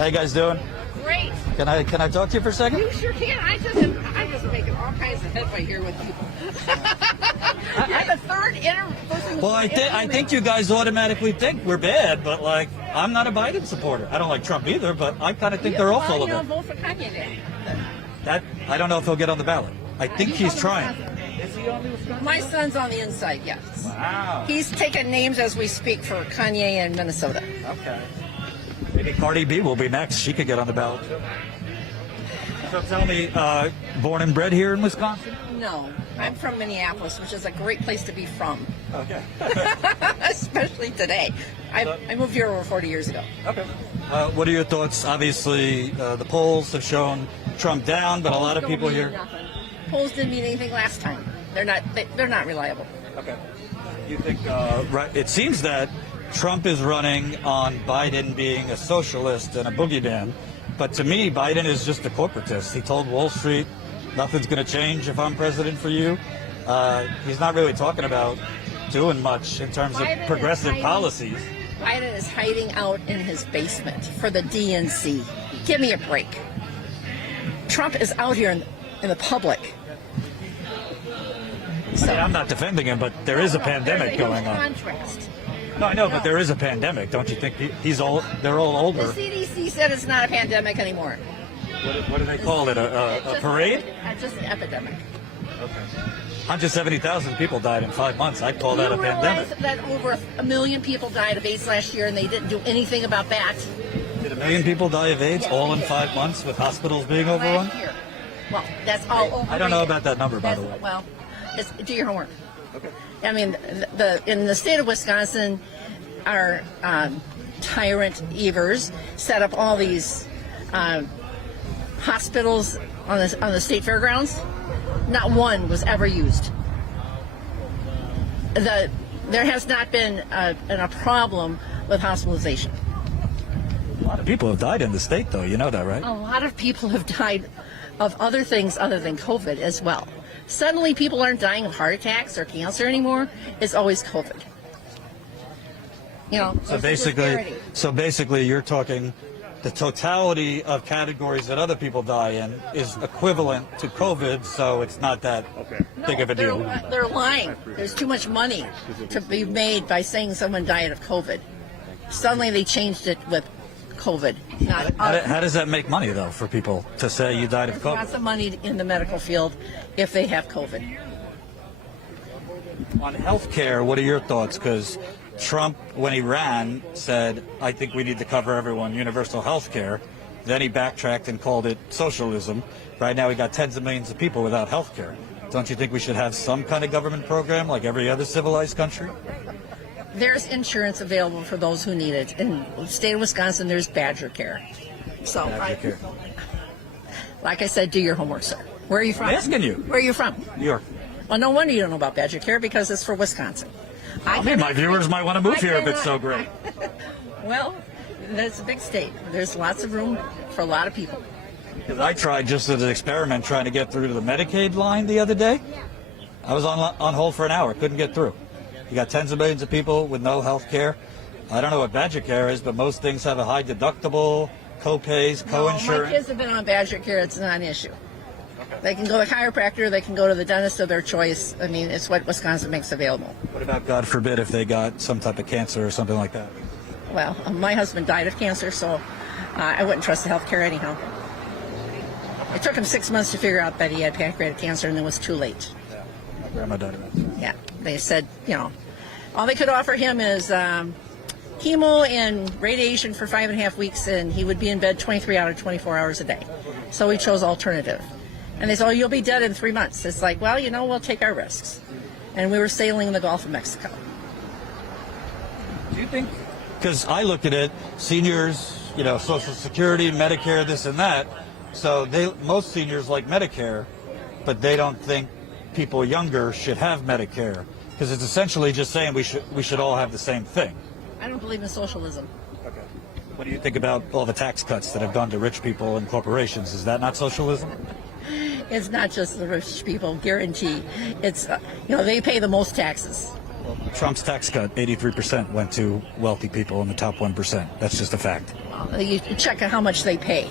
How you guys doing? Great. Can I talk to you for a second? You sure can. I just making all kinds of headway here with people. I'm the third person. Well, I think you guys automatically think we're bad, but like I'm not a Biden supporter. I don't like Trump either, but I kind of think they're all full of it. Vote for Kanye then. That I don't know if he'll get on the ballot. I think he's trying. Is he on the Wisconsin? My son's on the inside. Yes. Wow. He's taking names as we speak for Kanye in Minnesota. Okay. Maybe Cardi B will be next. She could get on the ballot too. So tell me, born and bred here in Wisconsin? No, I'm from Minneapolis, which is a great place to be from. Okay. Especially today. I moved here over 40 years ago. Okay. What are your thoughts? Obviously, the polls have shown Trump down, but a lot of people here. Nothing. Polls didn't mean anything last time. They're not reliable. Okay. You think? Right. It seems that Trump is running on Biden being a socialist and a boogeyman, but to me, Biden is just a corporatist. He told Wall Street, "Nothing's going to change if I'm president for you." He's not really talking about doing much in terms of progressive policies. Biden is hiding out in his basement for the DNC. Give me a break. Trump is out here in the public. So, I mean, I'm not defending him, but there is a pandemic going on. Contrast. No, I know, but there is a pandemic. Don't you think he's old? They're all older. The CDC said it's not a pandemic anymore. What do they call it? A parade? Just an epidemic. Okay. 170,000 people died in 5 months. I'd call that a pandemic. That over 1 million people died of AIDS last year, and they didn't do anything about that. Did 1 million people die of AIDS all in 5 months with hospitals being overrun? Last year. Well, that's all over. I don't know about that number, by the way. Well, do your homework. Okay. I mean, in the state of Wisconsin, our tyrant Evers set up all these hospitals on the state fairgrounds. Not one was ever used. There has not been a problem with hospitalization. A lot of people have died in the state, though. You know that, right? A lot of people have died of other things other than COVID as well. Suddenly people aren't dying of heart attacks or cancer anymore. It's always COVID. You know, so basically you're talking the totality of categories that other people die in is equivalent to COVID, so it's not that big of a deal. They're lying. There's too much money to be made by saying someone died of COVID. Suddenly they changed it with COVID. How does that make money, though, for people to say you died of COVID? There's lots of money in the medical field if they have COVID. On health care, what are your thoughts? Because Trump, when he ran, said, I think we need to cover everyone, universal health care. Then he backtracked and called it socialism. Right now we got tens of millions of people without health care. Don't you think we should have some kind of government program like every other civilized country? There's insurance available for those who need it. In the state of Wisconsin, there's Badger Care. So, Badger Care. Like I said, do your homework, sir. Where are you from? I'm asking you. Where are you from? New York. Well, no wonder you don't know about Badger Care because it's for Wisconsin. My viewers might want to move here if it's so great. Well, that's a big state. There's lots of room for a lot of people. Because I tried just as an experiment trying to get through to the Medicaid line the other day. I was on hold for an hour, couldn't get through. You got tens of millions of people with no health care. I don't know what Badger Care is, but most things have a high deductible, co-pays, co-insurance. My kids have been on Badger Care. It's not an issue. They can go to the chiropractor, they can go to the dentist of their choice. I mean, it's what Wisconsin makes available. What about, God forbid, if they got some type of cancer or something like that? Well, my husband died of cancer, so I wouldn't trust the health care anyhow. It took him 6 months to figure out that he had pancreatic cancer, and it was too late. Yeah, my grandma died of that. Yeah, they said, you know, all they could offer him is chemo and radiation for 5.5 weeks, and he would be in bed 23 out of 24 hours a day. So he chose alternative. And they said, oh, you'll be dead in 3 months. It's like, well, you know, we'll take our risks. And we were sailing in the Gulf of Mexico. Do you think? Because I look at it, seniors, you know, Social Security, Medicare, this and that. So most seniors like Medicare, but they don't think people younger should have Medicare. Because it's essentially just saying we should all have the same thing. I don't believe in socialism. Okay. What do you think about all the tax cuts that have gone to rich people and corporations? Is that not socialism? It's not just the rich people, guarantee. It's, you know, they pay the most taxes. Well, Trump's tax cut, 83%, went to wealthy people in the top 1%. That's just a fact. You check how much they pay.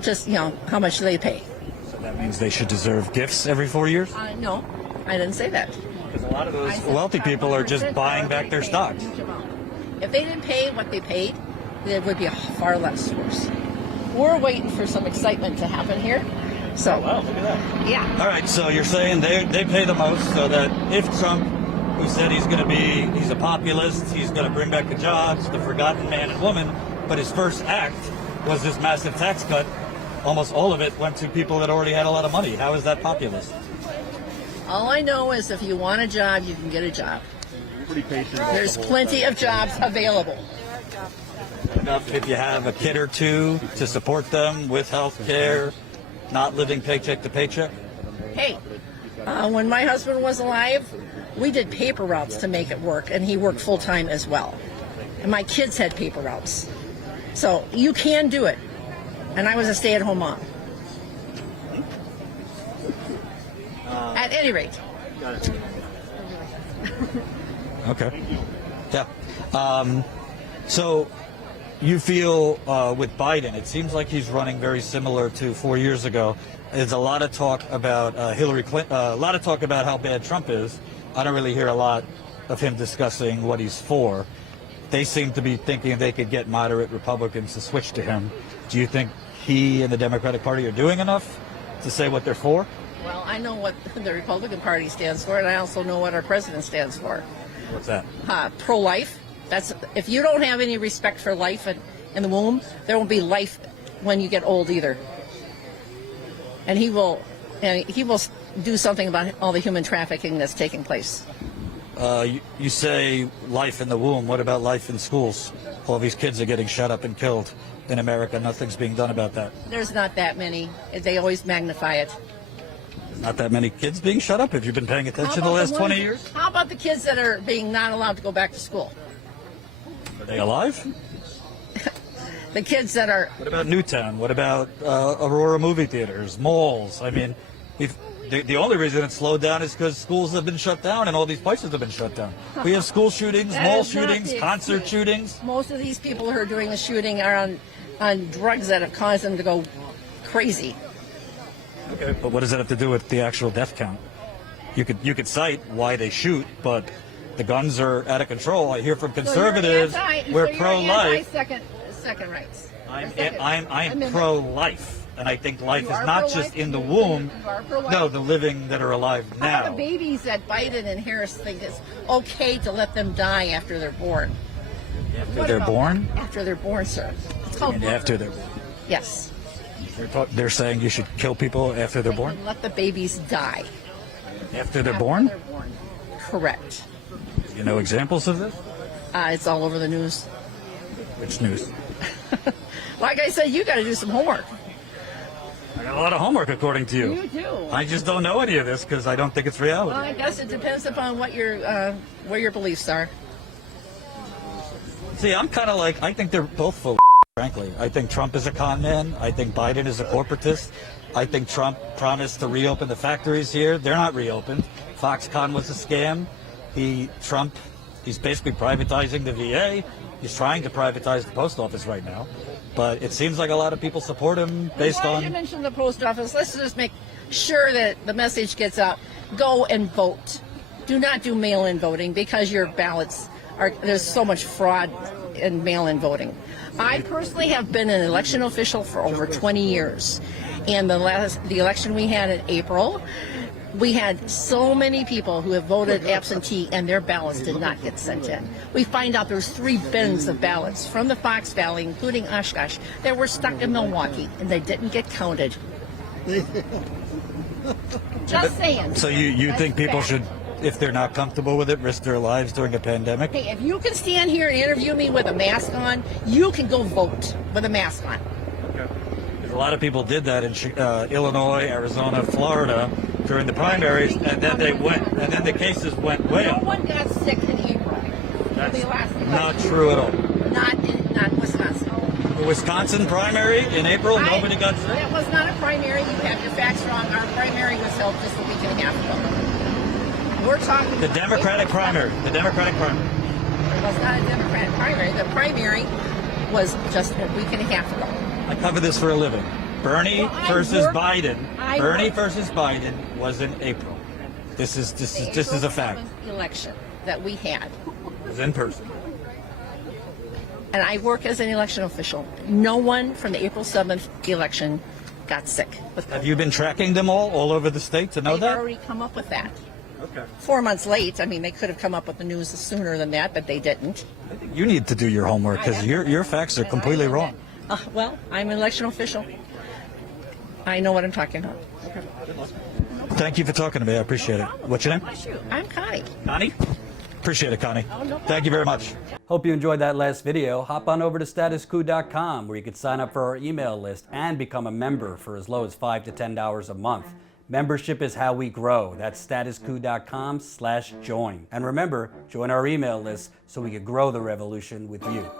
Just, how much they pay. So that means they should deserve gifts every 4 years? No, I didn't say that. Because a lot of those wealthy people are just buying back their stocks. If they didn't pay what they paid, it would be far less worse. We're waiting for some excitement to happen here. So, Wow, look at that. Yeah. All right, so you're saying they pay the most so that if Trump, who said he's a populist, he's going to bring back the jobs, the forgotten man and woman, but his first act was this massive tax cut. Almost all of it went to people that already had a lot of money. How is that populist? All I know is if you want a job, you can get a job. Pretty patient. There's plenty of jobs available. Enough if you have a kid or two to support them with health care, not living paycheck to paycheck? Hey, when my husband was alive, we did paper routes to make it work, and he worked full-time as well. And my kids had paper routes. So you can do it. And I was a stay-at-home mom. At any rate. Got it. Okay. Yeah. So you feel with Biden, it seems like he's running very similar to 4 years ago. There's a lot of talk about Hillary Clinton, a lot of talk about how bad Trump is. I don't really hear a lot of him discussing what he's for. They seem to be thinking they could get moderate Republicans to switch to him. Do you think he and the Democratic Party are doing enough to say what they're for? Well, I know what the Republican Party stands for, and I also know what our president stands for. What's that? Pro-life. That's if you don't have any respect for life in the womb, there won't be life when you get old either. And he will do something about all the human trafficking that's taking place. You say life in the womb. What about life in schools? All these kids are getting shut up and killed in America. Nothing's being done about that. There's not that many. They always magnify it. There's not that many kids being shut up. Have you been paying attention the last 20 years? How about the kids that are being not allowed to go back to school? Are they alive? The kids that are... What about Newtown? What about Aurora movie theaters, malls? I mean, the only reason it's slowed down is because schools have been shut down and all these places have been shut down. We have school shootings, mall shootings, concert shootings. Most of these people who are doing the shooting are on drugs that have caused them to go crazy. Okay, but what does that have to do with the actual death count? You could cite why they shoot, but the guns are out of control. I hear from conservatives, we're pro-life. Second rights. I'm pro-life, and I think life is not pro-life? just in the womb. You are pro-life? No, the living that are alive How now. the babies that Biden and Harris think it's okay to let them die after they're born? After What they're about born? that? After they're born, sir. It's called And after they're Yes. they're saying you should kill people after they're born? Let the babies die. After they're After born? they're born. Correct. You know examples of this? It's all over the news. Which news? Like I said, you got to do some homework. I got a lot of homework, according to you. You do. I just don't know any of this because I don't think it's reality. Well, I guess it depends upon what where your beliefs are. See, I'm kind of like, I think they're both full of frankly. I think Trump is a con man. I think Biden is a corporatist. I think Trump promised to reopen the factories here. They're not reopened. Foxconn was a scam. He's basically privatizing the VA. He's trying to privatize the post office right now. But it seems like a lot of people support him based Why on... did you mention the post office? Let's just make sure that the message gets out. Go and vote. Do not do mail-in voting because your ballots there's so much fraud in mail-in voting. I personally have been an election official for over 20 years. And the election we had in April, we had so many people who have voted absentee and their ballots did not get sent in. We find out there's 3 bins of ballots from the Fox Valley, including Oshkosh, that were stuck in Milwaukee and they didn't get counted. Just saying. So you That's think people fact. should, if they're not comfortable with it, risk their lives during a pandemic? Hey, if you can stand here and interview me with a mask on, you can go vote with a mask on. A lot of people did that in Illinois, Arizona, Florida during the primaries, and then the cases went way No up. one got sick in April. That's The last not election. true at all. Not Wisconsin. The Wisconsin primary in April, nobody got sick. That was not a primary. You have your facts wrong. Our primary was held just a week and a half ago. We're talking The Democratic primary. The Democratic primary. It was not a Democratic primary. The primary was just a week and a half ago. I cover this for a living. Bernie Well, versus worked- Biden. I Bernie worked- versus Biden was in April. This is a fact. April 7th election that we had. It was in person. And I work as an election official. No one from the April 7th election got sick with COVID. Have you been tracking them all over the state to know They've that? already come up with that. Okay. 4 months late. I mean, they could have come up with the news sooner than that, but they didn't. You need to do your homework because your facts are completely wrong. Well, I'm an election official. I know what I'm talking about. Thank you for talking to me. I appreciate it. What's your name? I'm Connie. Connie? Appreciate it, Connie. Oh, no problem. Thank you very much. Hope you enjoyed that last video. Hop on over to statuscoup.com where you can sign up for our email list and become a member for as low as $5 to $10 a month. Membership is how we grow. That's statuscoup.com/join. And remember, join our email list so we can grow the revolution with you.